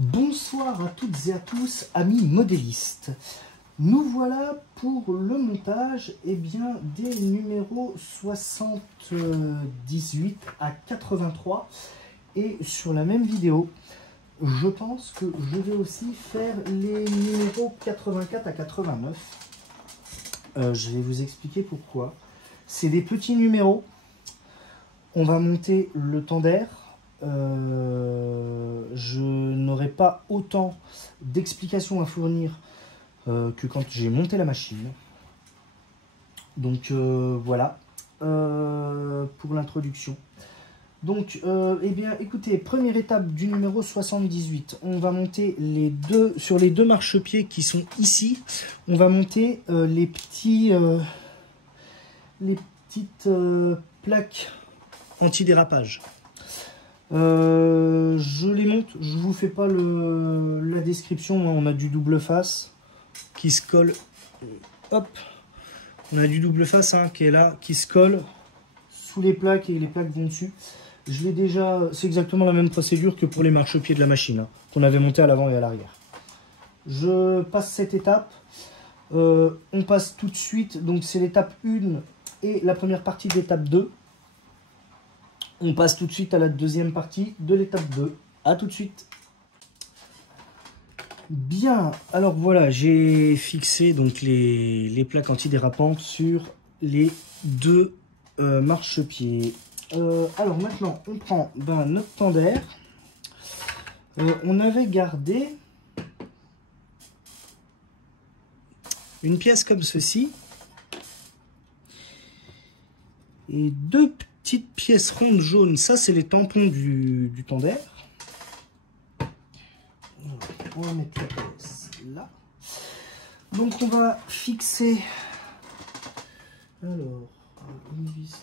Bonsoir à toutes et à tous, amis modélistes. Nous voilà pour le montage des numéros 78 à 83. Et sur la même vidéo, je pense que je vais aussi faire les numéros 84 à 89. Je vais vous expliquer pourquoi. C'est des petits numéros. On va monter le temps d'air. Je n'aurai pas autant d'explications à fournir que quand j'ai monté la machine. Donc voilà pour l'introduction. Donc écoutez, première étape du numéro 78, on va monter sur les deux marchepieds qui sont ici, on va monter les petites plaques anti-dérapage. Je les monte, je vous fais pas la description, on a du double face qui se colle, hop, on a du double face qui est là, qui se colle sous les plaques et les plaques vont dessus. Je l'ai déjà, c'est exactement la même procédure que pour les marchepieds de la machine qu'on avait monté à l'avant et à l'arrière. Je passe cette étape, on passe tout de suite, donc c'est l'étape 1 et la première partie de l'étape 2. On passe tout de suite à la deuxième partie de l'étape 2. A tout de suite. Bien, alors voilà, j'ai fixé donc les plaques antidérapantes sur les deux marchepieds. Alors maintenant, on prend notre temps d'air. On avait gardé une pièce comme ceci et deux petites pièces rondes jaunes, ça c'est les tampons du temps d'air. On va mettre la pièce là. Donc on va fixer, alors une vis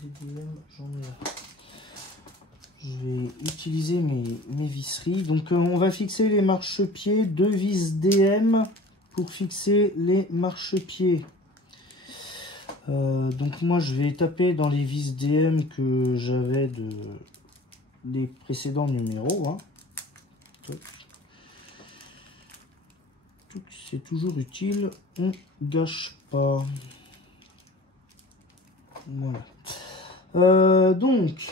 DDM, j'en ai là. Je vais utiliser mes visseries. Donc on va fixer les marchepieds, deux vis DM pour fixer les marchepieds. Donc moi je vais taper dans les vis DM que j'avais des précédents numéros. C'est toujours utile, on gâche pas. Voilà. Donc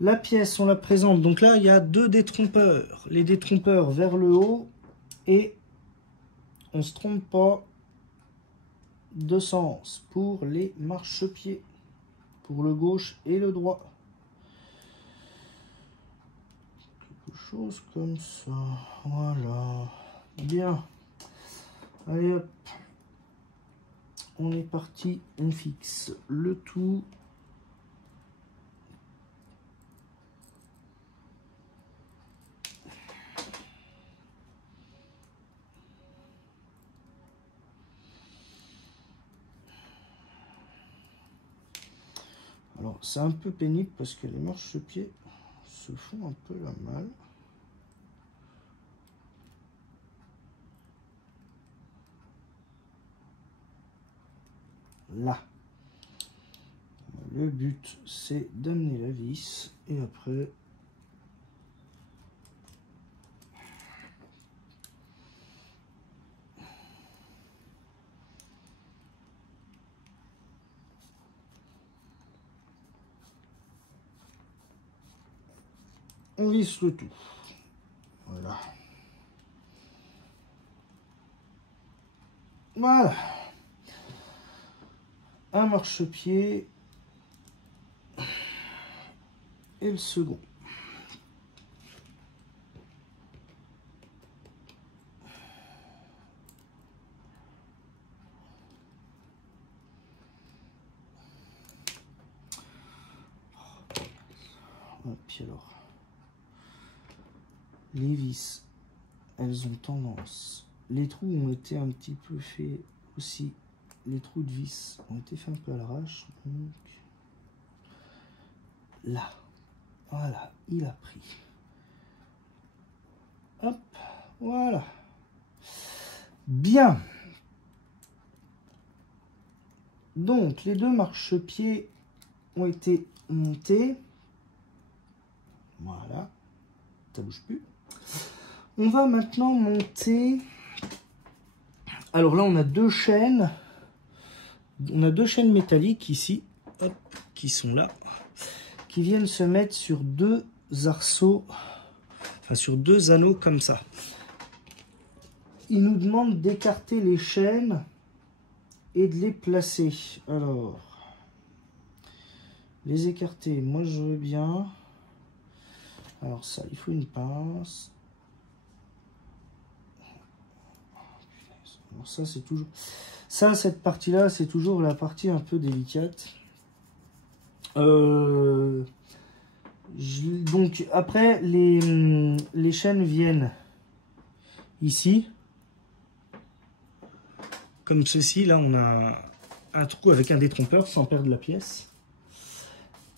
la pièce on la présente. Donc là il y a deux détrompeurs. Les détrompeurs vers le haut et on se trompe pas de sens pour les marchepieds, pour le gauche et le droit. Quelque chose comme ça. Voilà. Bien. Allez hop. On est parti. On fixe le tout. Alors c'est un peu pénible parce que les marchepieds se font un peu la malle. Là. Le but c'est d'amener la vis et après on visse le tout. Voilà. Voilà. Un marchepied et le second. Et puis alors, les vis, elles ont tendance, les trous ont été un petit peu faits aussi, les trous de vis ont été faits un peu à l'arrache, donc là, voilà, il a pris, hop, voilà, bien. Donc les deux marchepieds ont été montés. Voilà, ça bouge plus. On va maintenant monter. Alors là, on a deux chaînes. On a deux chaînes métalliques ici, hop, qui sont là, qui viennent se mettre sur deux arceaux, enfin sur deux anneaux comme ça. Il nous demande d'écarter les chaînes et de les placer. Alors, les écarter, moi je veux bien. Alors ça, il faut une pince. Alors ça, c'est toujours... Ça, cette partie-là, c'est toujours la partie un peu délicate. Donc, après, les chaînes viennent ici. Comme ceci, là, on a un trou avec un détrompeur sans perdre la pièce.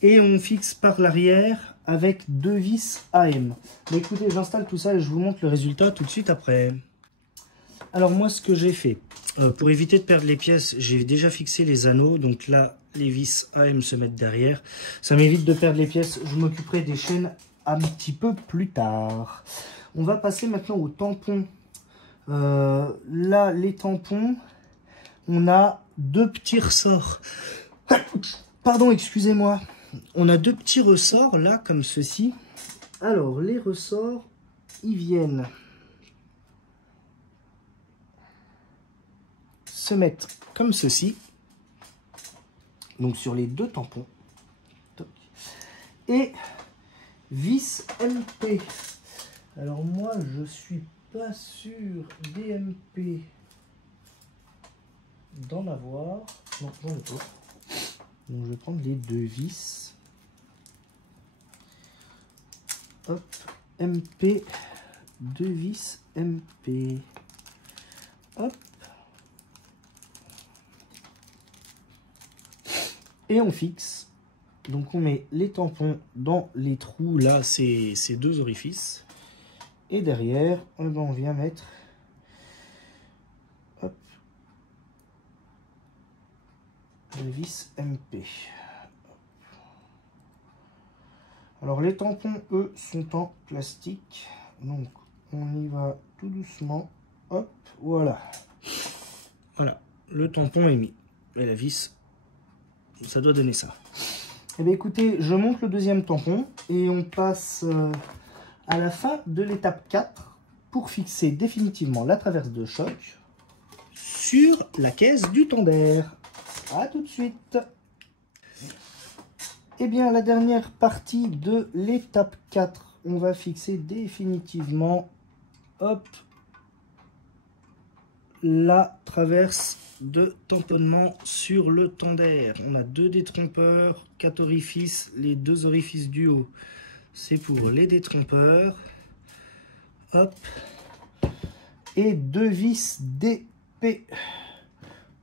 Et on fixe par l'arrière avec deux vis AM. Mais écoutez, j'installe tout ça et je vous montre le résultat tout de suite après. Alors moi, ce que j'ai fait, pour éviter de perdre les pièces, j'ai déjà fixé les anneaux. Donc là, les vis AM se mettent derrière. Ça m'évite de perdre les pièces. Je m'occuperai des chaînes un petit peu plus tard. On va passer maintenant aux tampons. Là, les tampons, on a deux petits ressorts. Pardon, excusez-moi. On a deux petits ressorts là, comme ceci. Alors, les ressorts, ils viennent se mettre comme ceci. Donc, sur les deux tampons. Et vis MP. Alors, moi, je suis pas sûr des MP d'en avoir. Non, j'en ai pas. Donc, je vais prendre les deux vis. Hop, MP, deux vis MP. Hop. Et on fixe. Donc, on met les tampons dans les trous. Là, c'est ces deux orifices. Et derrière, on vient mettre... Hop. Les vis MP. Alors les tampons, eux, sont en plastique. Donc on y va tout doucement. Hop, voilà. Voilà, le tampon est mis. Et la vis, ça doit donner ça. Eh bien écoutez, je monte le deuxième tampon et on passe à la fin de l'étape 4 pour fixer définitivement la traverse de choc sur la caisse du tender. A tout de suite. Et bien, la dernière partie de l'étape 4, on va fixer définitivement, hop, la traverse de tamponnement sur le tender. On a deux détrompeurs, 4 orifices, les deux orifices du haut, c'est pour les détrompeurs. Hop, et deux vis DP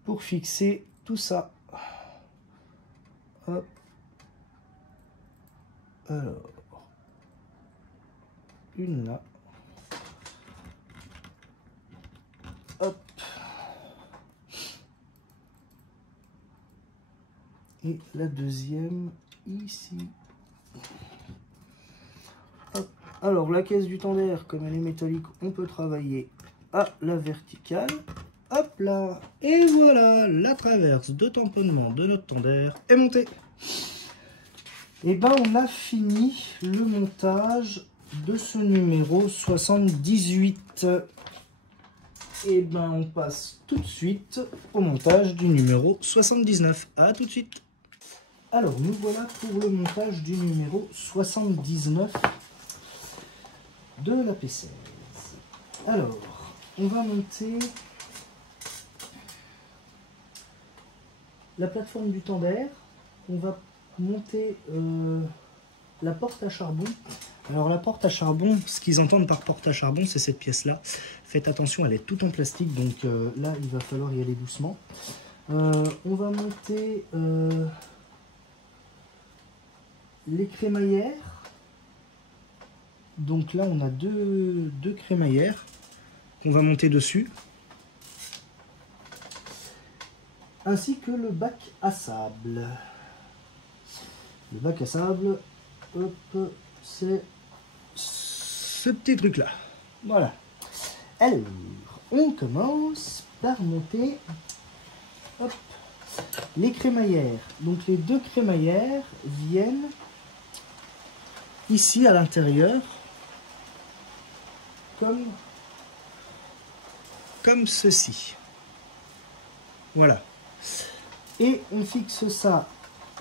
pour fixer tout ça. Hop. Alors, une là. Hop. Et la deuxième ici. Hop. Alors, la caisse du tender, comme elle est métallique, on peut travailler à la verticale. Hop là. Et voilà, la traverse de tamponnement de notre tender est montée. Et ben on a fini le montage de ce numéro 78. Et ben on passe tout de suite au montage du numéro 79. A tout de suite. Alors nous voilà pour le montage du numéro 79 de la P16. Alors on va monter la plateforme du tender. On va monter la porte à charbon. Alors la porte à charbon, ce qu'ils entendent par porte à charbon, c'est cette pièce là. Faites attention, elle est toute en plastique, donc là il va falloir y aller doucement. On va monter les crémaillères. Donc là on a deux crémaillères qu'on va monter dessus, ainsi que le bac à sable. Le bac à sable, hop, c'est ce petit truc là. Voilà. Alors, on commence par monter hop, les crémaillères. Donc les deux crémaillères viennent ici à l'intérieur comme ceci. Voilà. Et on fixe ça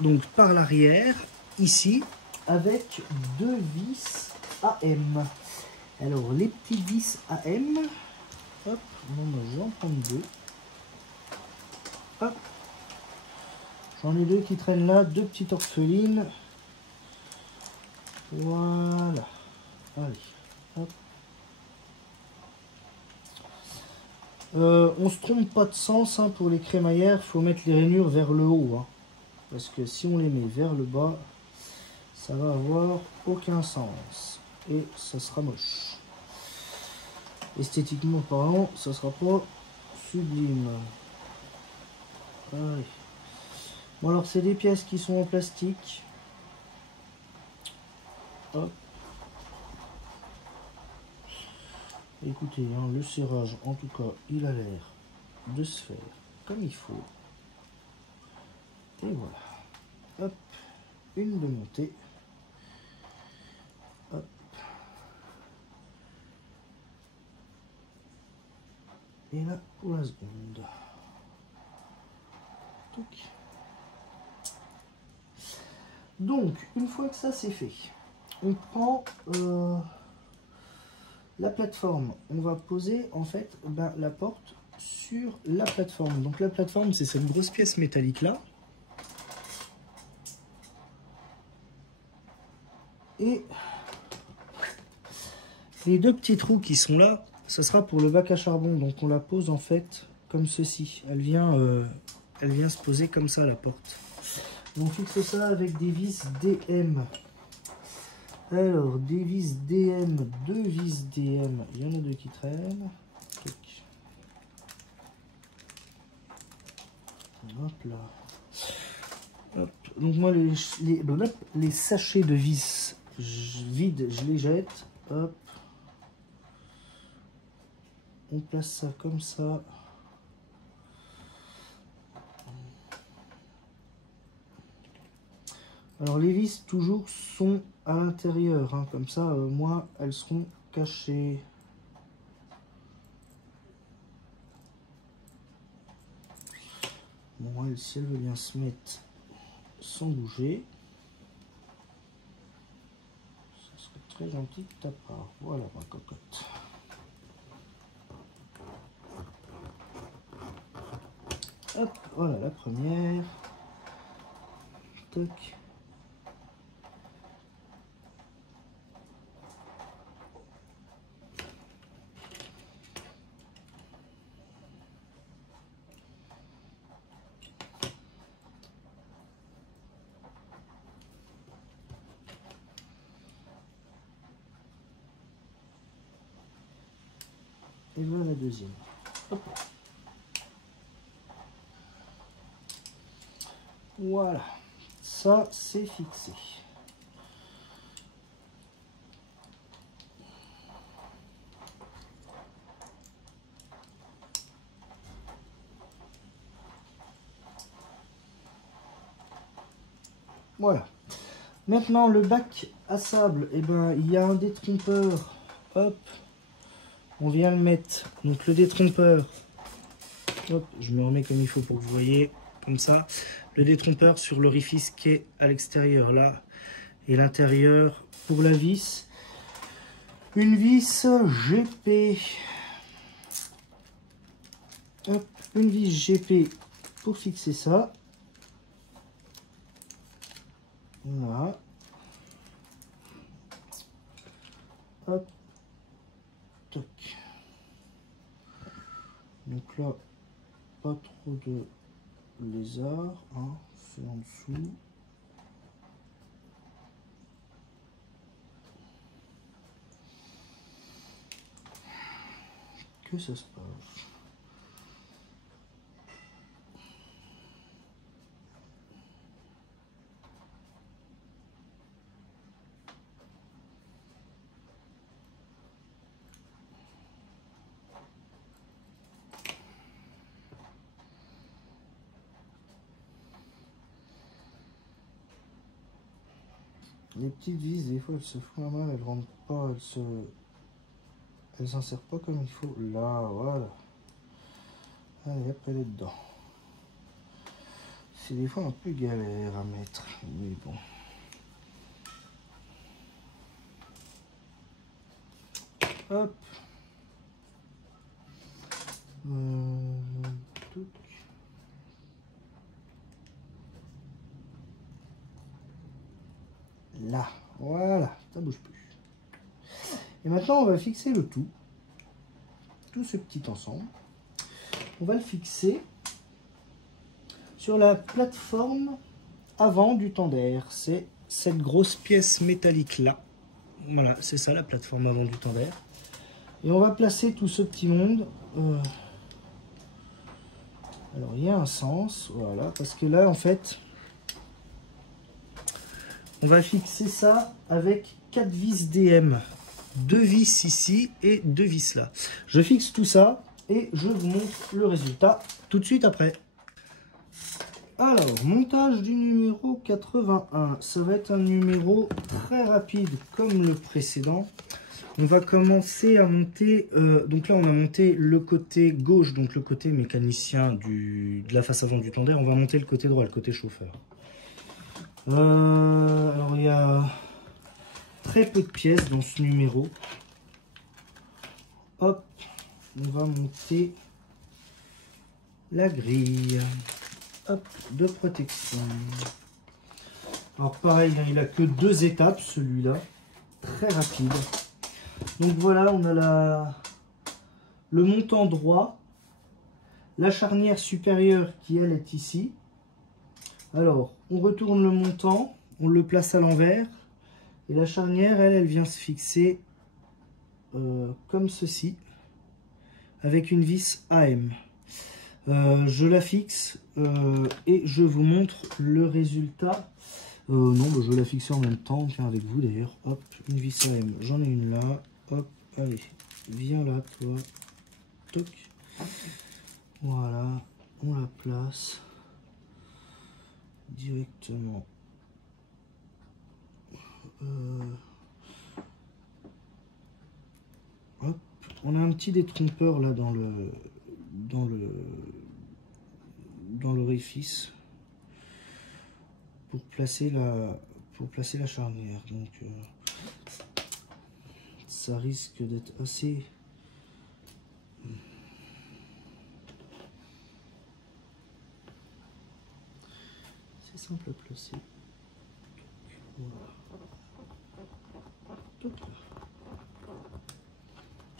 donc par l'arrière ici avec deux vis AM. Alors les petites vis AM, hop, moi je vais en prendre deux. Hop. J'en ai deux qui traînent là, deux petites orphelines. Voilà. Allez. Hop. On se trompe pas de sens hein, pour les crémaillères, il faut mettre les rainures vers le haut. Hein, parce que si on les met vers le bas, ça va avoir aucun sens. Et ça sera moche. Esthétiquement parlant, ça sera pas sublime. Allez. Bon alors c'est des pièces qui sont en plastique. Hop. Écoutez, hein, le serrage, en tout cas, il a l'air de se faire comme il faut. Et voilà. Hop, une de montée. Hop. Et là, pour la seconde. Touc. Donc, une fois que ça c'est fait, on prend la plateforme. On va poser en fait la porte sur la plateforme. Donc la plateforme, c'est cette grosse pièce métallique là. Et les deux petits trous qui sont là, ce sera pour le bac à charbon. Donc on la pose en fait comme ceci. Elle vient se poser comme ça la porte. On fixe ça avec des vis DM. Alors, des vis DM, deux vis DM, il y en a deux qui traînent. Hop là. Hop. Donc moi, les sachets de vis vides, je les jette. Hop. On place ça comme ça. Alors les vis toujours sont à l'intérieur, hein, comme ça, moi, elles seront cachées. Bon, elle, si elle veut bien se mettre sans bouger, ça serait très gentil de ta part. Voilà ma cocotte. Hop, voilà la première. Toc. Et voilà la deuxième. Hop. Voilà, ça c'est fixé. Voilà. Maintenant le bac à sable, eh ben, il y a un détrompeur. Hop. On vient le mettre. Donc le détrompeur. Hop, je me remets comme il faut pour que vous voyez. Comme ça. Le détrompeur sur l'orifice qui est à l'extérieur là. Et l'intérieur pour la vis. Une vis GP. Hop, une vis GP pour fixer ça. Voilà. Hop. Toc. Donc là, pas trop de lézard. Hein, c'est en dessous. Que ça se passe. Les petites vis, des fois, elles se font la main, elles rentrent pas, elles s'insèrent pas comme il faut. Là, voilà. Allez, hop, elle est dedans. C'est des fois un peu galère à mettre, mais bon. Hop. Là, voilà, ça bouge plus. Et maintenant, on va fixer le tout ce petit ensemble. On va le fixer sur la plateforme avant du tender. C'est cette grosse pièce métallique là. Voilà, c'est ça la plateforme avant du tender. Et on va placer tout ce petit monde. Alors il y a un sens, voilà, parce que là en fait, on va fixer ça avec 4 vis DM. 2 vis ici et 2 vis là. Je fixe tout ça et je vous montre le résultat tout de suite après. Alors, montage du numéro 81. Ça va être un numéro très rapide comme le précédent. On va commencer à monter, donc là on a monté le côté gauche, donc le côté mécanicien de la face avant du tender. On va monter le côté droit, le côté chauffeur. Alors il y a très peu de pièces dans ce numéro. Hop, on va monter la grille. Hop, de protection. Alors pareil, hein, il n'a que 2 étapes celui-là, très rapide. Donc voilà, on a le montant droit, la charnière supérieure qui elle est ici. Alors on retourne le montant, on le place à l'envers et la charnière elle vient se fixer comme ceci avec une vis AM. Je la fixe et je vous montre le résultat. Non, bah, je vais la fixer en même temps, tiens, avec vous d'ailleurs. Hop, une vis AM, j'en ai une là. Hop, allez, viens là, toi. Toc. Voilà, on la place directement. Hop, on a un petit détrompeur là dans l'orifice pour placer la charnière. Donc ça risque d'être assez simple à placer. Voilà.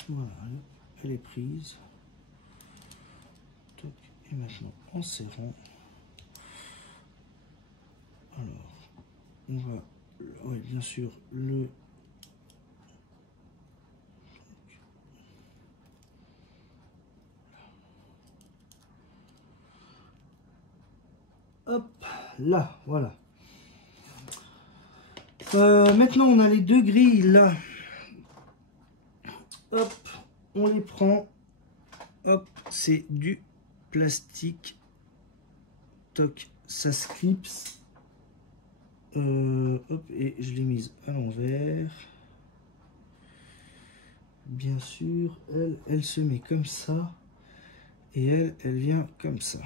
Voilà, elle est prise. Et maintenant en serrant, alors on va, ouais, bien sûr, le hop là, voilà. Maintenant on a les 2 grilles là. Hop, on les prend. Hop, c'est du plastique. Toc, ça se clipse. Hop, et je l'ai mise à l'envers. Bien sûr, elle se met comme ça. Et elle vient comme ça.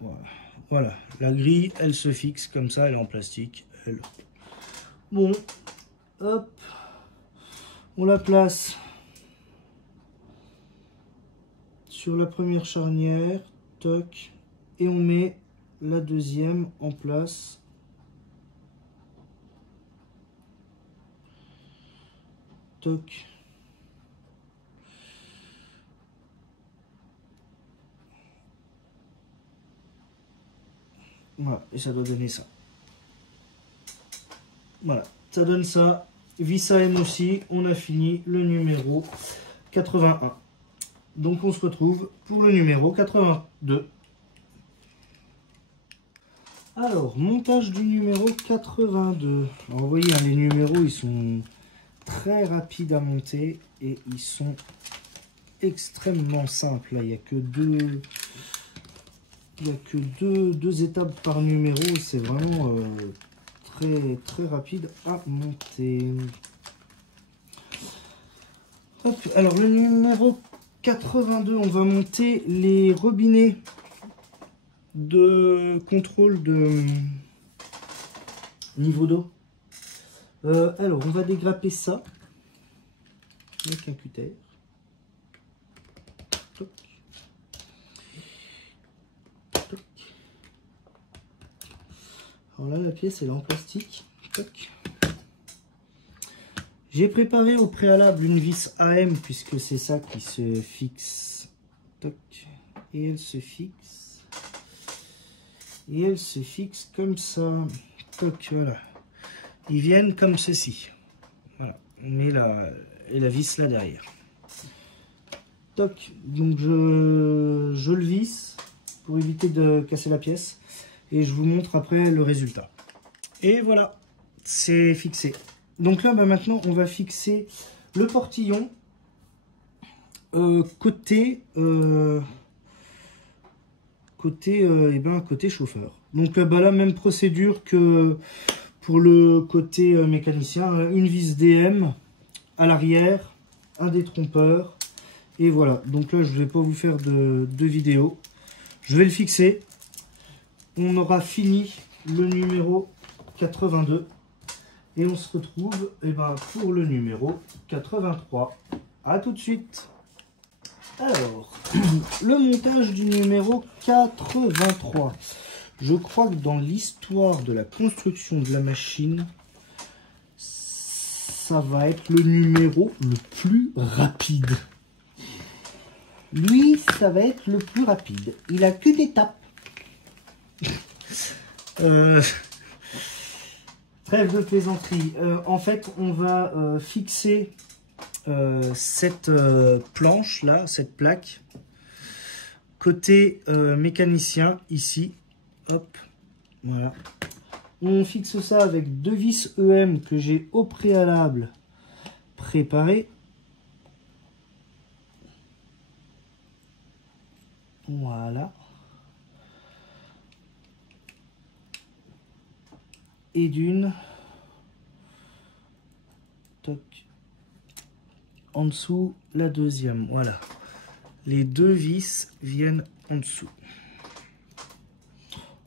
Voilà. Voilà, la grille, elle se fixe comme ça, elle est en plastique. Bon, hop, on la place sur la première charnière, toc, et on met la deuxième en place. Toc. Voilà, et ça doit donner ça. Voilà, ça donne ça. Vis AM aussi, on a fini le numéro 81. Donc on se retrouve pour le numéro 82. Alors, montage du numéro 82. Alors, vous voyez, hein, les numéros, ils sont très rapides à monter et ils sont extrêmement simples. Là, il n'y a que deux étapes par numéro. C'est vraiment très rapide à monter. Hop, alors le numéro 82, on va monter les robinets de contrôle de niveau d'eau. Alors on va dégrapper ça avec un cutter. Toc. Toc. Alors là la pièce elle est en plastique. Toc. J'ai préparé au préalable une vis AM puisque c'est ça qui se fixe. Toc. Et elle se fixe. Et elle se fixe comme ça. Toc, voilà. Ils viennent comme ceci. Voilà. On met la vis là derrière. Toc. Donc je le visse pour éviter de casser la pièce. Et je vous montre après le résultat. Et voilà. C'est fixé. Donc là, maintenant, on va fixer le portillon côté chauffeur. Donc là, même procédure que pour le côté mécanicien. Une vis DM à l'arrière, un détrompeur. Et voilà. Donc là, je ne vais pas vous faire de vidéo. Je vais le fixer. On aura fini le numéro 82. Et on se retrouve pour le numéro 83. A tout de suite. Alors, le montage du numéro 83. Je crois que dans l'histoire de la construction de la machine, ça va être le numéro le plus rapide. Lui, ça va être le plus rapide. Il a que des tapes. Trêve de plaisanterie. En fait, on va fixer cette planche là, cette plaque, côté mécanicien ici. Hop, voilà. On fixe ça avec deux vis EM que j'ai au préalable préparées. Voilà. Et d'une. Toc. En dessous, la deuxième. Voilà. Les deux vis viennent en dessous.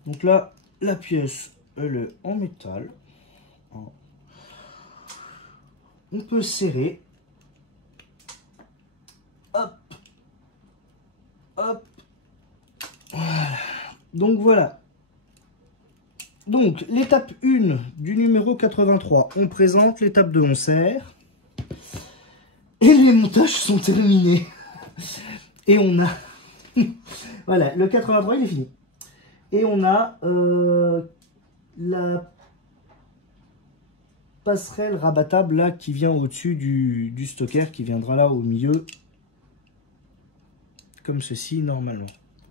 Donc là, la pièce, elle est en métal. On peut serrer. Hop. Hop. Voilà. Donc voilà. Donc, l'étape 1 du numéro 83, on présente. L'étape 2, on serre. Et les montages sont terminés. Et on a... voilà, le 83, il est fini. Et on a la passerelle rabattable là qui vient au-dessus du stocker, qui viendra là au milieu. Comme ceci, normalement.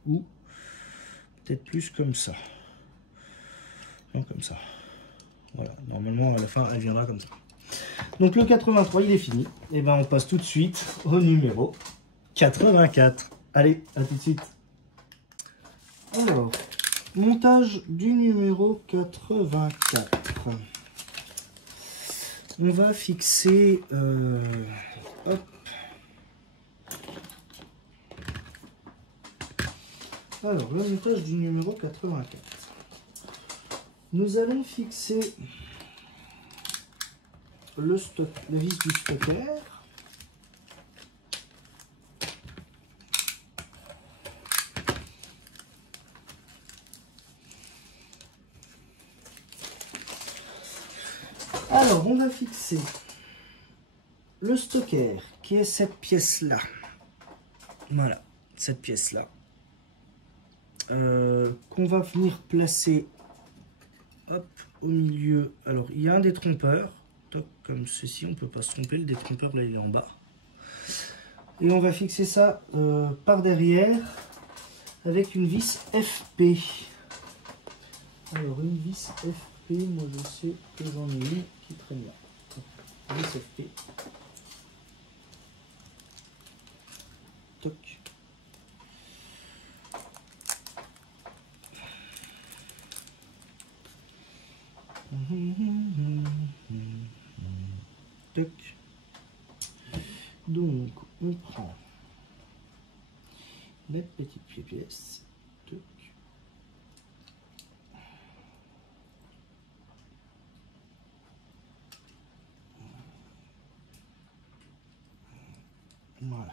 Ou peut-être plus comme ça. Non, comme ça. Voilà, normalement à la fin elle viendra comme ça. Donc le 83 il est fini. Et ben on passe tout de suite au numéro 84. Allez, à tout de suite. Alors, montage du numéro 84. On va fixer hop. Alors, le montage du numéro 84. Nous allons fixer la vis du stocker. Alors, on va fixer le stocker qui est cette pièce-là. Voilà, cette pièce-là. Qu'on va venir placer hop, au milieu. Alors, il y a un détrompeur, toc, comme ceci, on ne peut pas se tromper, le détrompeur là il est en bas. Et on va fixer ça par derrière avec une vis FP. Alors, une vis FP, moi je sais que j'en ai une qui traîne là. Vis FP. Toc. Toc. Donc, on prend notre petite pièce. Toc. Voilà.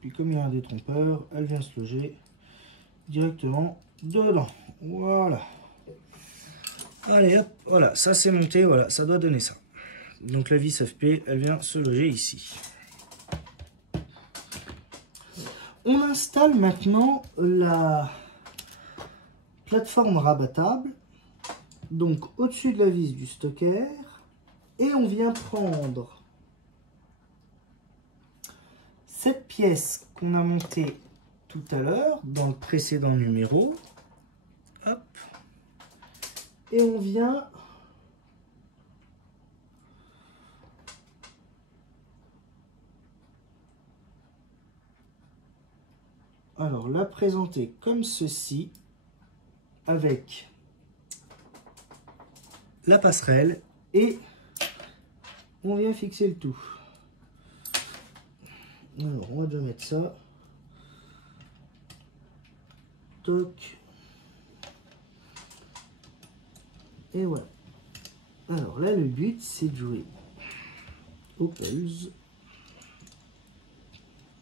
Puis comme il y a un détrompeur, elle vient se loger directement dedans. Voilà. Allez hop, voilà, ça c'est monté, voilà, ça doit donner ça. Donc la vis FP, elle vient se loger ici. On installe maintenant la plateforme rabattable, donc au-dessus de la vis du stocker, et on vient prendre cette pièce qu'on a montée tout à l'heure dans le précédent numéro, hop, et on vient alors la présenter comme ceci avec la passerelle et on vient fixer le tout. Alors on va déjà mettre ça. Toc. Et voilà. Alors là le but c'est de jouer au pulse.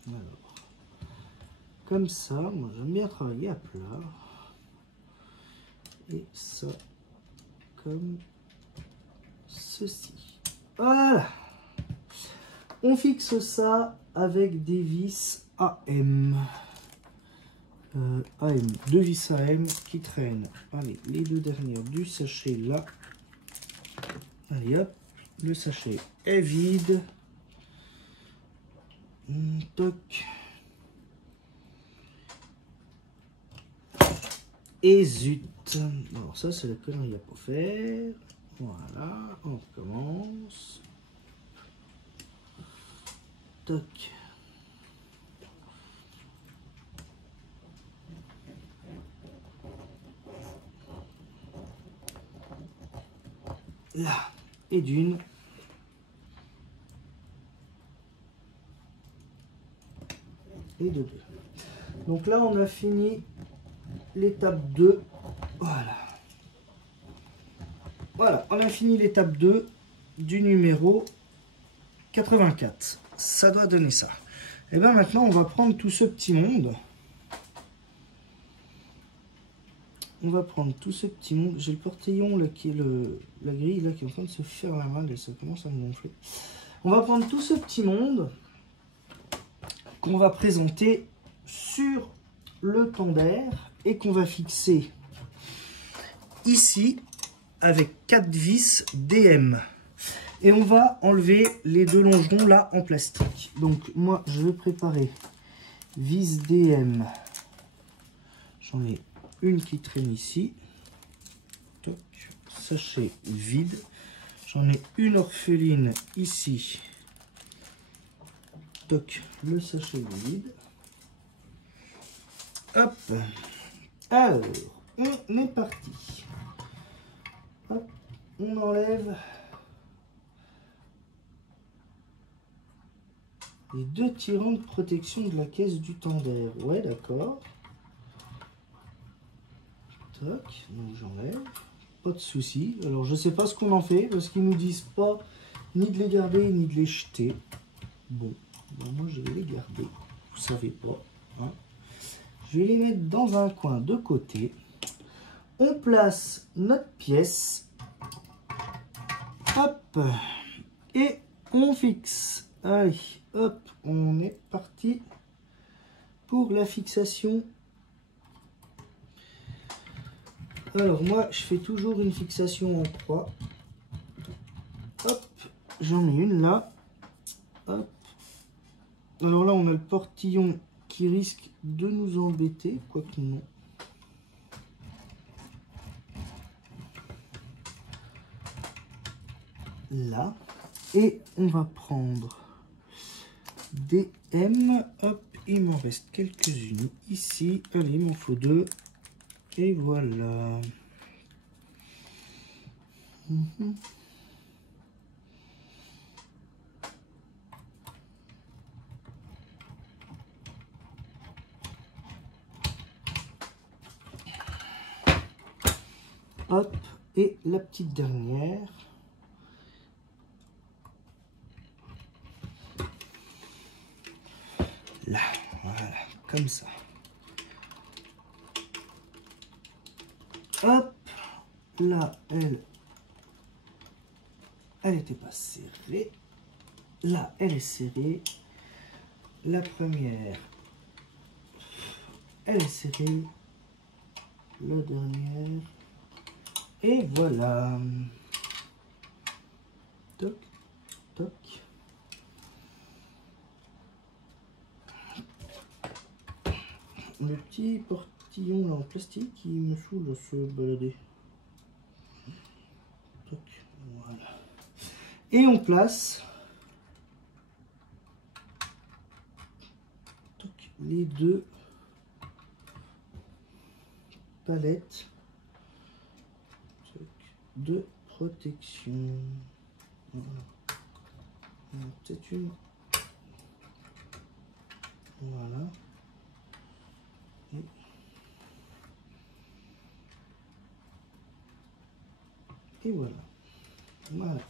Alors comme ça, moi j'aime bien travailler à plat. Et ça comme ceci. Voilà. On fixe ça avec des vis AM. AM, deux vis AM qui traînent. Allez, les deux dernières du sachet là. Allez hop, le sachet est vide. Toc. Et zut. Alors ça c'est la connerie à pas faire. Voilà, on recommence. Toc. Là, et d'une. Et de deux. Donc là, on a fini l'étape 2. Voilà. Voilà, on a fini l'étape 2 du numéro 84. Ça doit donner ça. Et bien maintenant, on va prendre tout ce petit monde. On va prendre tout ce petit monde. J'ai le portillon là qui est la grille là qui est en train de se faire la malle et ça commence à me gonfler. On va prendre tout ce petit monde qu'on va présenter sur le tender et qu'on va fixer ici avec 4 vis DM. Et on va enlever les deux longerons là en plastique. Donc moi je vais préparer vis DM. J'en ai une qui traîne ici. Toc, sachet vide. J'en ai une orpheline ici. Toc, le sachet vide. Hop. Alors, on est parti. Hop, on enlève les deux tirants de protection de la caisse du tender. Ouais, d'accord. Tac, donc j'enlève. Pas de souci. Alors je sais pas ce qu'on en fait parce qu'ils nous disent pas ni de les garder ni de les jeter. Bon, moi je vais les garder. Vous savez pas. Hein. Je vais les mettre dans un coin de côté. On place notre pièce. Hop. Et on fixe. Allez, hop, on est parti pour la fixation. Alors moi, je fais toujours une fixation en croix. Hop, j'en mets une là. Hop. Alors là, on a le portillon qui risque de nous embêter, quoique non. Là. Et on va prendre des M. Hop, il m'en reste quelques-unes ici. Allez, il m'en faut deux. Et voilà. Hop, et la petite dernière. Là, voilà, comme ça. Hop, là, elle était pas serrée. Là, elle est serrée. La première, elle est serrée. La dernière. Et voilà. Toc, toc. Le petit portillon là en plastique qui me saoule à se balader. Toc, voilà. Et on place toc, les deux palettes de protection. Voilà. Peut-être une. Voilà. Et voilà. Voilà.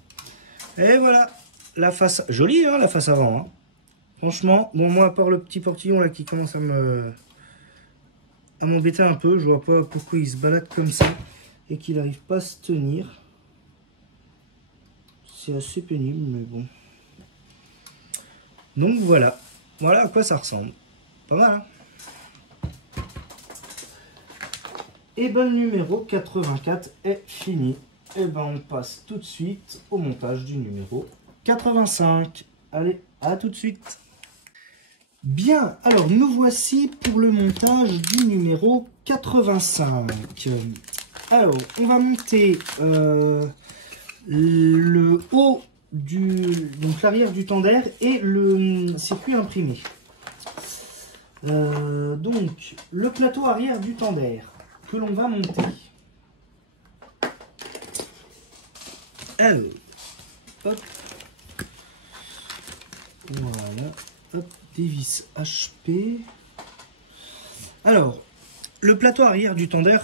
Et voilà. La face. Jolie, hein, la face avant. Hein. Franchement, bon, moi, à part le petit portillon là qui commence à m'embêter un peu, je vois pas pourquoi il se balade comme ça et qu'il n'arrive pas à se tenir. C'est assez pénible, mais bon. Donc voilà. Voilà à quoi ça ressemble. Pas mal, hein? Et ben le numéro 84 est fini. Et ben on passe tout de suite au montage du numéro 85. Allez, à tout de suite. Bien, alors nous voici pour le montage du numéro 85. Alors, on va monter le haut donc l'arrière du tender et le circuit imprimé. Donc, le plateau arrière du tender que l'on va monter. Alors, hop, voilà, hop, des vis HP. Alors, le plateau arrière du tender,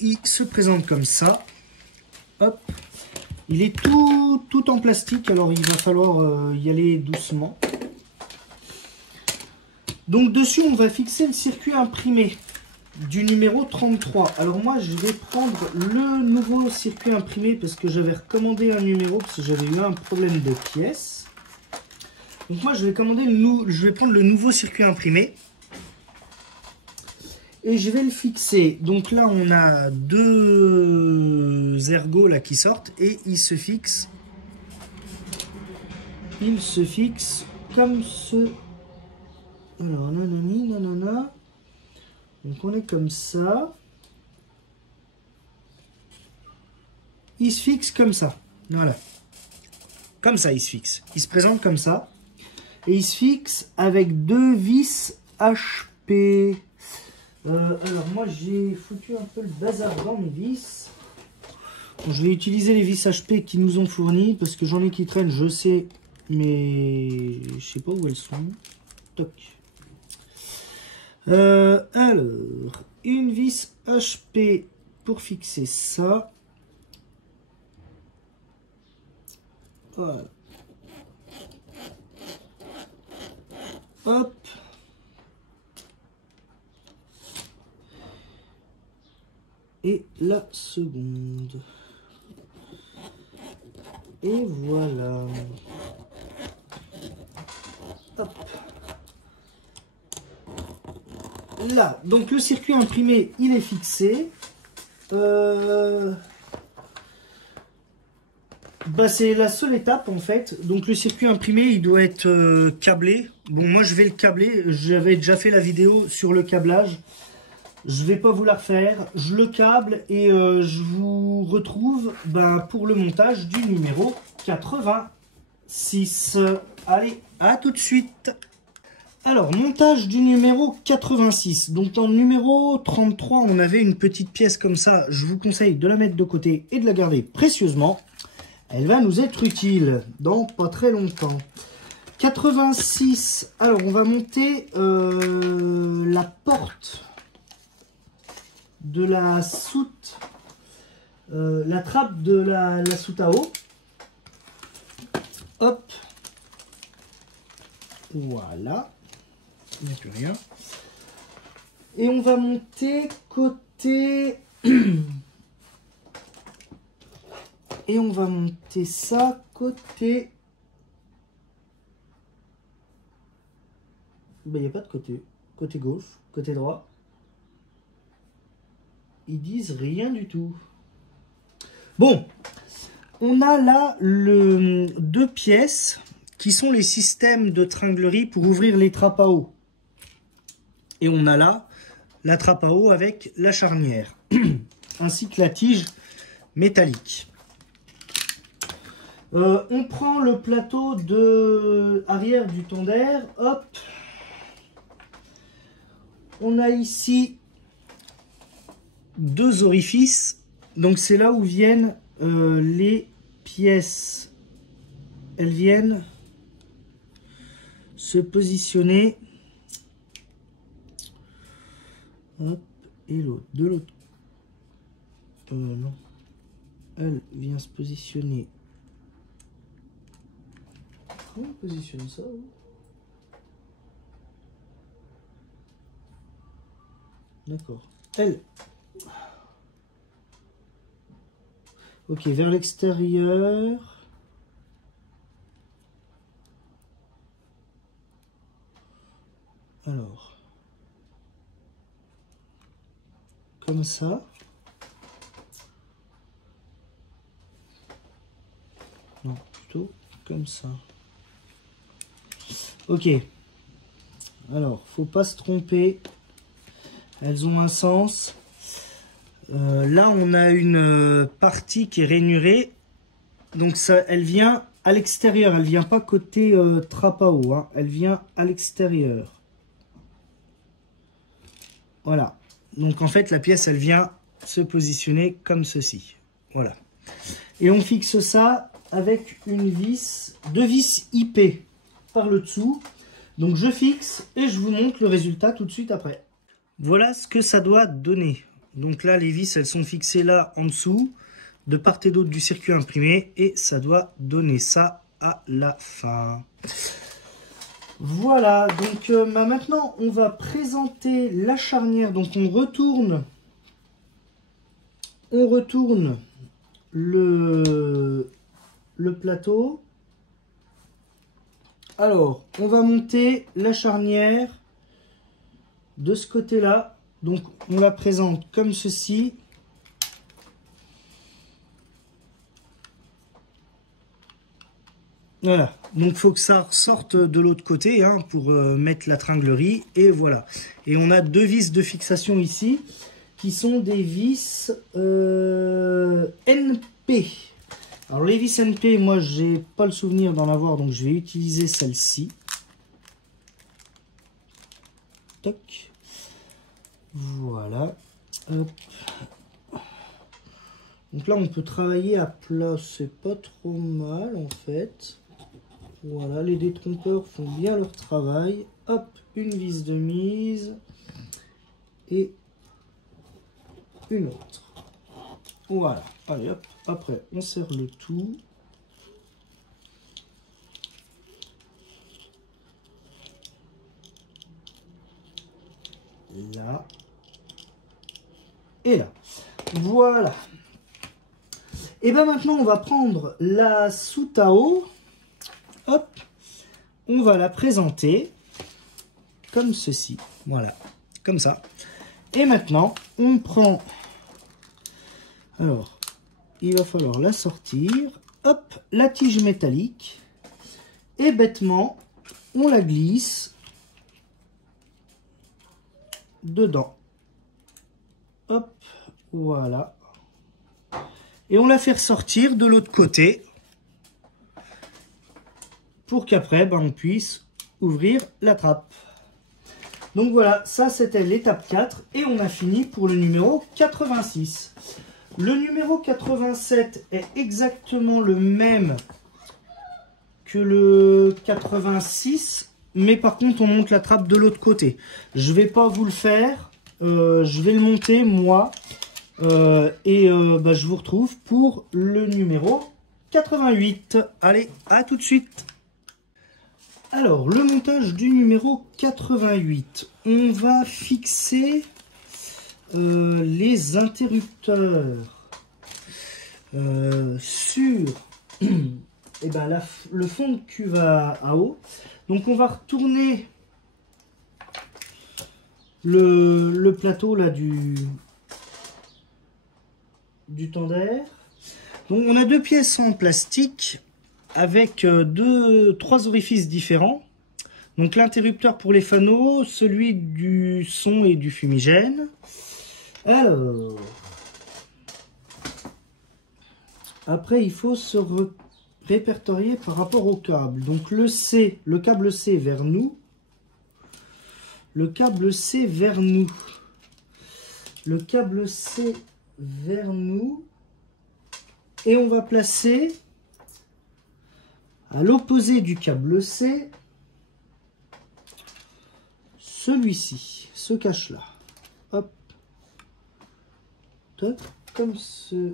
il se présente comme ça. Hop, il est tout en plastique, alors il va falloir y aller doucement. Donc dessus, on va fixer le circuit imprimé du numéro 33. Alors moi, je vais prendre le nouveau circuit imprimé parce que j'avais recommandé un numéro parce que j'avais eu un problème de pièces. Donc moi, je vais prendre le nouveau circuit imprimé et je vais le fixer. Donc là, on a deux ergots là qui sortent et il se fixe comme ce. Alors, nanani, nanana. Donc on est comme ça. Il se fixe comme ça. Voilà. Comme ça, il se fixe. Il se présente comme ça. Et il se fixe avec deux vis HP. Alors moi, j'ai foutu un peu le bazar dans mes vis. Bon, je vais utiliser les vis HP qui nous ont fournis. Parce que j'en ai qui traînent, je sais. Mais je sais pas où elles sont. Toc. Alors, une vis HP pour fixer ça. Voilà. Hop. Et la seconde. Et voilà. Hop. Là, donc le circuit imprimé, il est fixé. C'est la seule étape en fait. Donc le circuit imprimé, il doit être câblé. Bon, moi je vais le câbler. J'avais déjà fait la vidéo sur le câblage. Je vais pas vous la refaire. Je le câble et je vous retrouve pour le montage du numéro 86. Allez, à tout de suite. Alors, montage du numéro 86. Donc, dans le numéro 33, on avait une petite pièce comme ça. Je vous conseille de la mettre de côté et de la garder précieusement. Elle va nous être utile dans pas très longtemps. 86. Alors, on va monter la porte de la soute. La trappe de la soute à eau. Hop. Voilà. Il n'y a plus rien. Et on va monter côté... Et on va monter ça côté... Ben, il n'y a pas de côté. Côté gauche, côté droit. Ils disent rien du tout. Bon. On a là deux pièces qui sont les systèmes de tringlerie pour ouvrir les trappes à eau. Et on a là la trappe à eau avec la charnière, ainsi que la tige métallique. On prend le plateau de arrière du tonder, hop. On a ici deux orifices, donc c'est là où viennent les pièces. Elles viennent se positionner. Hop, et l'autre, de l'autre. Non. Elle vient se positionner. Comment on positionne ça? D'accord. Elle. Ok, vers l'extérieur. Alors. Comme ça. Non, plutôt comme ça. Ok. Alors, faut pas se tromper. Elles ont un sens. Là, on a une partie qui est rainurée. Donc, ça, elle vient à l'extérieur. Elle vient pas côté trappe à eau. Hein. Elle vient à l'extérieur. Voilà. Donc, en fait, la pièce, elle vient se positionner comme ceci. Voilà. Et on fixe ça avec une vis, deux vis IP par le dessous. Donc, je fixe et je vous montre le résultat tout de suite après. Voilà ce que ça doit donner. Donc là, les vis, elles sont fixées là en dessous, de part et d'autre du circuit imprimé. Et ça doit donner ça à la fin. Voilà, donc maintenant, on va présenter la charnière. Donc on retourne le plateau. Alors, on va monter la charnière de ce côté-là. Donc, on la présente comme ceci. Voilà. Donc, il faut que ça ressorte de l'autre côté hein, pour mettre la tringlerie. Et voilà. Et on a deux vis de fixation ici qui sont des vis NP. Alors, les vis NP, moi, j'ai pas le souvenir d'en avoir. Donc, je vais utiliser celle-ci. Toc. Voilà. Hop. Donc là, on peut travailler à plat. C'est pas trop mal, en fait. Voilà, les détrompeurs font bien leur travail. Hop, une vis de mise. Et une autre. Voilà. Allez, hop. Après, on serre le tout. Là. Et là. Voilà. Et bien maintenant, on va prendre la soute à eau. Hop. On va la présenter comme ceci. Voilà. Comme ça. Et maintenant, on prend... Alors, il va falloir la sortir. Hop. La tige métallique. Et bêtement, on la glisse dedans. Hop. Voilà. Et on la fait ressortir de l'autre côté pour qu'après, on puisse ouvrir la trappe. Donc voilà, ça c'était l'étape 4 et on a fini pour le numéro 86. Le numéro 87 est exactement le même que le 86, mais par contre on monte la trappe de l'autre côté. Je vais pas vous le faire, je vais le monter moi je vous retrouve pour le numéro 88. Allez, à tout de suite. Alors, le montage du numéro 88. On va fixer les interrupteurs sur le fond de cuve à eau. Donc, on va retourner le plateau là du tender. Donc, on a deux pièces en plastique avec trois orifices différents. Donc l'interrupteur pour les fanaux, celui du son et du fumigène. Alors, après il faut se répertorier par rapport au câble. Donc le câble C vers nous. Le câble C vers nous. Le câble C vers nous. Et on va placer à l'opposé du câble C, celui-ci, ce cache-là. Hop. Top, comme ce.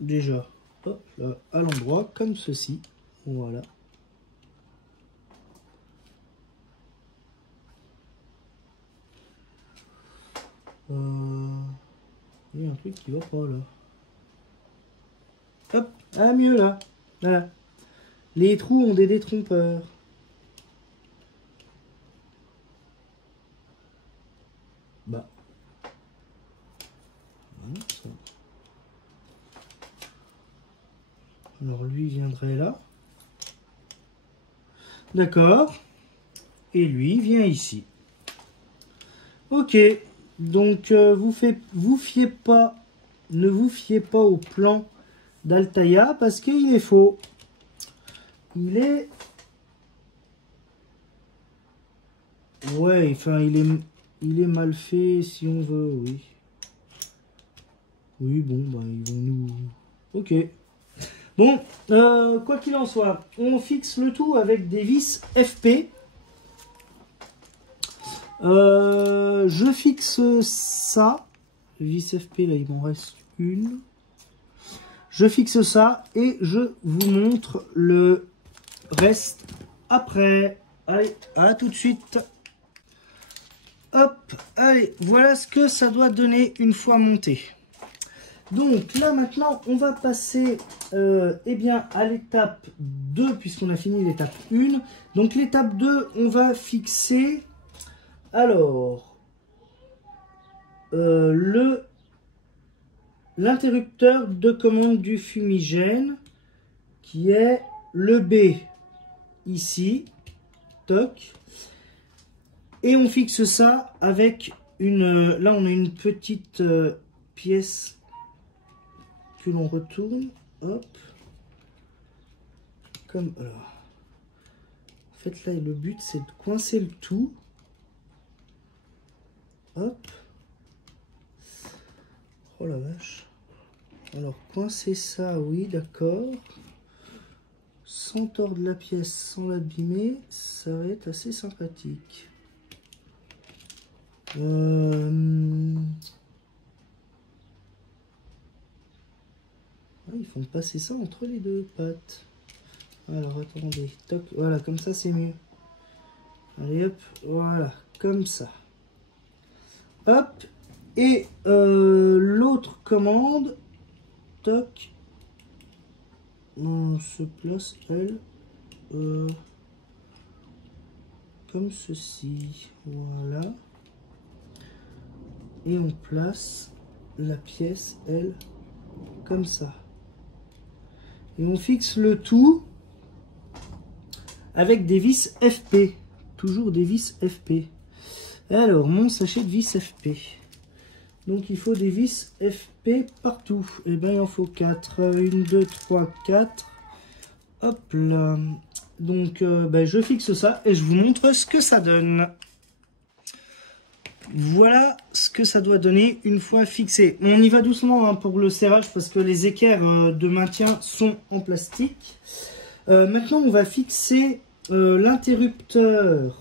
Déjà, hop, là, à l'endroit, comme ceci. Voilà. Il y a un truc qui va pas là. Hop, ah mieux là. Voilà. Les trous ont des détrompeurs. Bah. Alors lui viendrait là. D'accord. Et lui vient ici. Ok. Donc ne vous fiez pas au plan d'Altaïa parce qu'il est faux. Il est... Ouais, enfin il est mal fait si on veut, oui. Oui, bon, bah ils vont nous... Ok. Bon, quoi qu'il en soit, on fixe le tout avec des vis FP. Je fixe ça. Vis FP, là il m'en reste une. Je fixe ça et je vous montre le reste après. Allez, à tout de suite. Hop, allez, voilà ce que ça doit donner une fois monté. Donc là maintenant, on va passer à l'étape 2, puisqu'on a fini l'étape 1. Donc l'étape 2, on va fixer, alors, l'interrupteur de commande du fumigène, qui est le B, ici, toc. Et on fixe ça avec une... Là, on a une petite pièce que l'on retourne. Hop. Comme... Alors. En fait, là, le but, c'est de coincer le tout. Hop. Oh la vache. Alors, coincer ça, oui, d'accord. Sans tordre la pièce, sans l'abîmer, ça va être assez sympathique. Ils font passer ça entre les deux pattes. Alors attendez, toc, voilà, comme ça c'est mieux. Allez hop, voilà, comme ça. Hop, et l'autre commande, toc, on se place elle comme ceci, voilà. Et on place la pièce, elle, comme ça. Et on fixe le tout avec des vis FP. Toujours des vis FP. Alors, mon sachet de vis FP. Donc, il faut des vis FP partout. Et bien, il en faut 4. 1, 2, 3, 4. Hop là. Donc je fixe ça et je vous montre ce que ça donne. Voilà ce que ça doit donner une fois fixé. On y va doucement hein, pour le serrage parce que les équerres de maintien sont en plastique. Maintenant on va fixer l'interrupteur.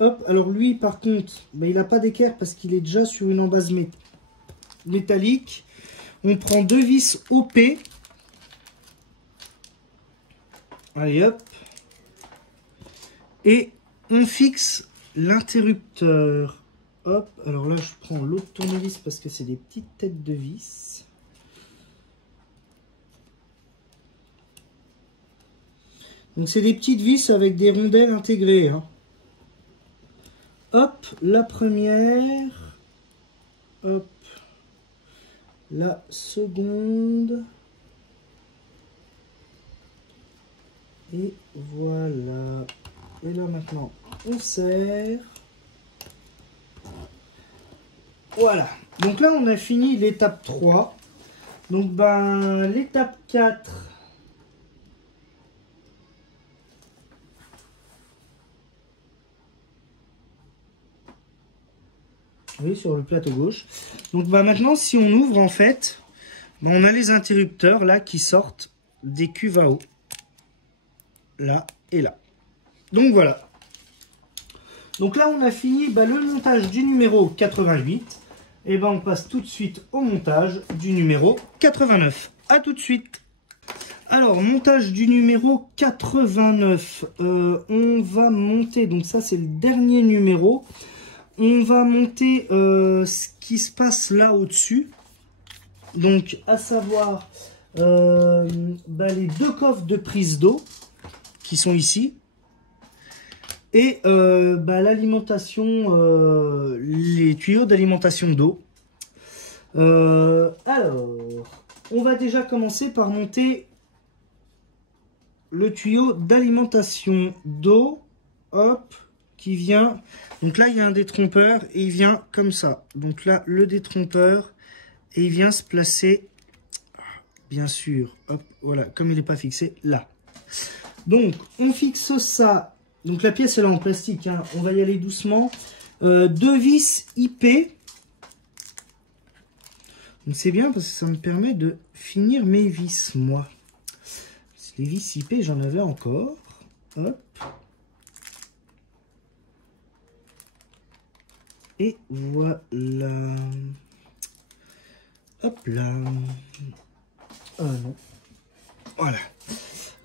Hop, alors lui par contre, il n'a pas d'équerre parce qu'il est déjà sur une embase métallique. On prend 2 vis OP. Allez hop. Et on fixe l'interrupteur. Hop, alors là je prends l'autre tournevis parce que c'est des petites têtes de vis. Donc c'est des petites vis avec des rondelles intégrées. Hein. Hop, la première. Hop, la seconde. Et voilà. Et là maintenant, on serre. Voilà. Donc là, on a fini l'étape 3. Donc l'étape 4. Oui, sur le plateau gauche. Donc maintenant, si on ouvre en fait, on a les interrupteurs là qui sortent des cuves à eau. Là et là. Donc voilà. Donc là on a fini le montage du numéro 88. Et on passe tout de suite au montage du numéro 89. A tout de suite. Alors montage du numéro 89. On va monter, donc ça c'est le dernier numéro. On va monter ce qui se passe là au-dessus. Donc à savoir les 2 coffres de prise d'eau qui sont ici. Et l'alimentation, les tuyaux d'alimentation d'eau. Alors, on va déjà commencer par monter le tuyau d'alimentation d'eau. Hop, qui vient. Donc là, il y a un détrompeur et il vient comme ça. Donc là, le détrompeur et il vient se placer, bien sûr. Hop, voilà, comme il n'est pas fixé, là. Donc, on fixe ça. Donc, la pièce, elle est en plastique. Hein. On va y aller doucement. 2 vis IP. Donc, c'est bien parce que ça me permet de finir mes vis, moi. Les vis IP, j'en avais encore. Hop. Et voilà. Hop là. Ah non. Voilà.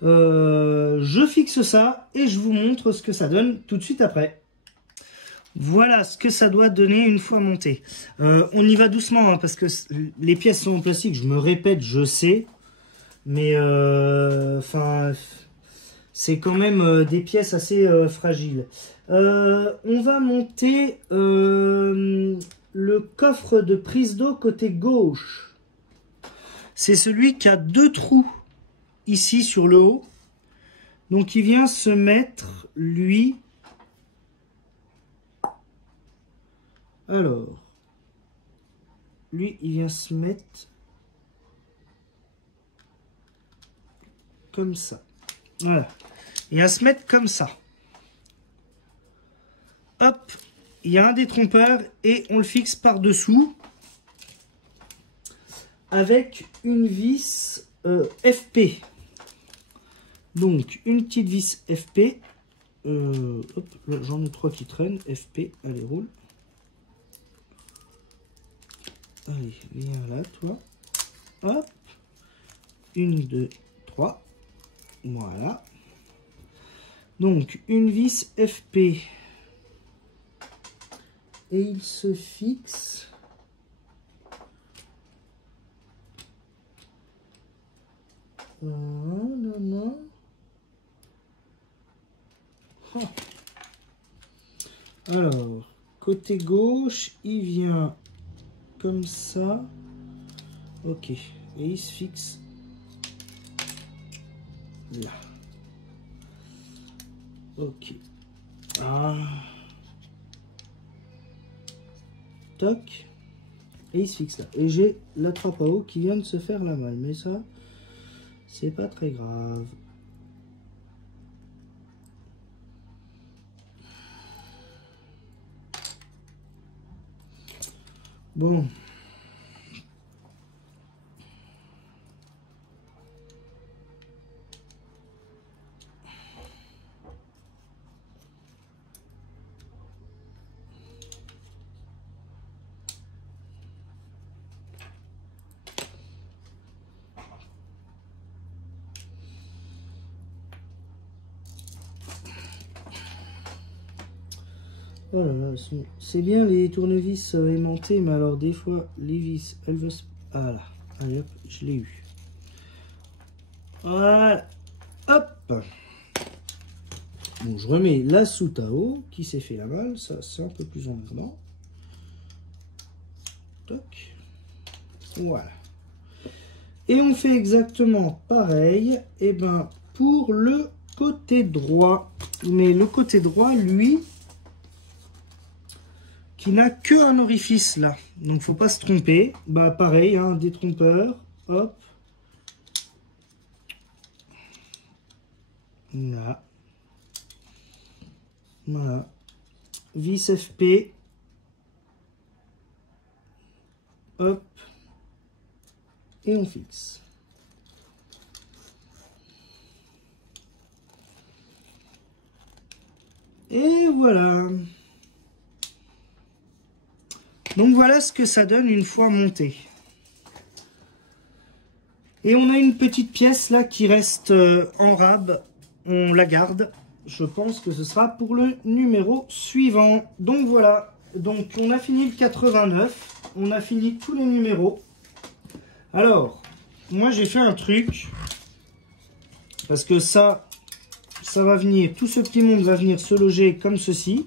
Je fixe ça et je vous montre ce que ça donne tout de suite après. Voilà ce que ça doit donner une fois monté. On y va doucement hein, parce que les pièces sont en plastique. Je me répète, je sais. Mais c'est quand même des pièces assez fragiles. On va monter le coffre de prise d'eau côté gauche. C'est celui qui a 2 trous ici sur le haut. Donc il vient se mettre, lui. Alors, lui, il vient se mettre comme ça. Voilà. Il vient se mettre comme ça. Hop, il y a un détrompeur et on le fixe par-dessous avec une vis FP. Donc, une petite vis FP. Hop, là, j'en ai 3 qui traînent. FP, allez, roule. Allez, viens là, toi. Hop. 1, 2, 3. Voilà. Donc, une vis FP. Et il se fixe. Non. Alors, côté gauche, il vient comme ça. Ok. Et il se fixe là. Ok. Ah. Toc. Et il se fixe là. Et j'ai la trappe à eau qui vient de se faire la malle. Mais ça, c'est pas très grave. Bon. Oh là là, c'est bien les tournevis aimantés, mais alors des fois les vis, elles veulent... Ah là, allez hop, je l'ai eu. Voilà, hop. Bon, je remets la soute à eau qui s'est fait la malle, ça c'est un peu plus emmerdant. Toc. Voilà. Et on fait exactement pareil, et ben pour le côté droit. Mais le côté droit, lui, qui n'a que un orifice là, donc faut pas se tromper. Bah pareil, hein, détrompeur, hop, là, voilà, vis FP, hop, et on fixe. Et voilà. Donc voilà ce que ça donne une fois monté. Et on a une petite pièce là qui reste en rab. On la garde. Je pense que ce sera pour le numéro suivant. Donc voilà. Donc on a fini le 89. On a fini tous les numéros. Alors, moi j'ai fait un truc. Parce que ça va venir, tout ce petit monde va venir se loger comme ceci.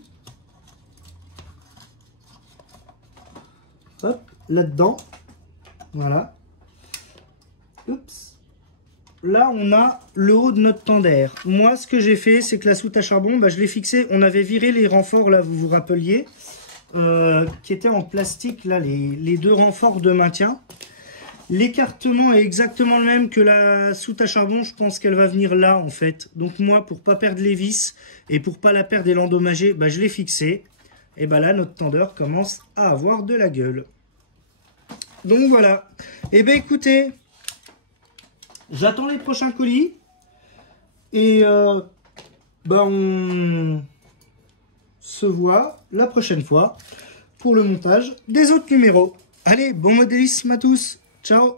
Hop, là-dedans. Voilà. Oups. Là, on a le haut de notre tender. Moi, ce que j'ai fait, c'est que la soute à charbon, bah, je l'ai fixée. On avait viré les renforts, là, vous vous rappeliez, qui étaient en plastique, là, les deux renforts de maintien. L'écartement est exactement le même que la soute à charbon. Je pense qu'elle va venir là, en fait. Donc, moi, pour pas perdre les vis et pour pas la perdre et l'endommager, bah, je l'ai fixée. Et bah là, notre tendeur commence à avoir de la gueule. Donc voilà. Et ben écoutez, j'attends les prochains colis. Et on se voit la prochaine fois pour le montage des autres numéros. Allez, bon modélisme à tous. Ciao.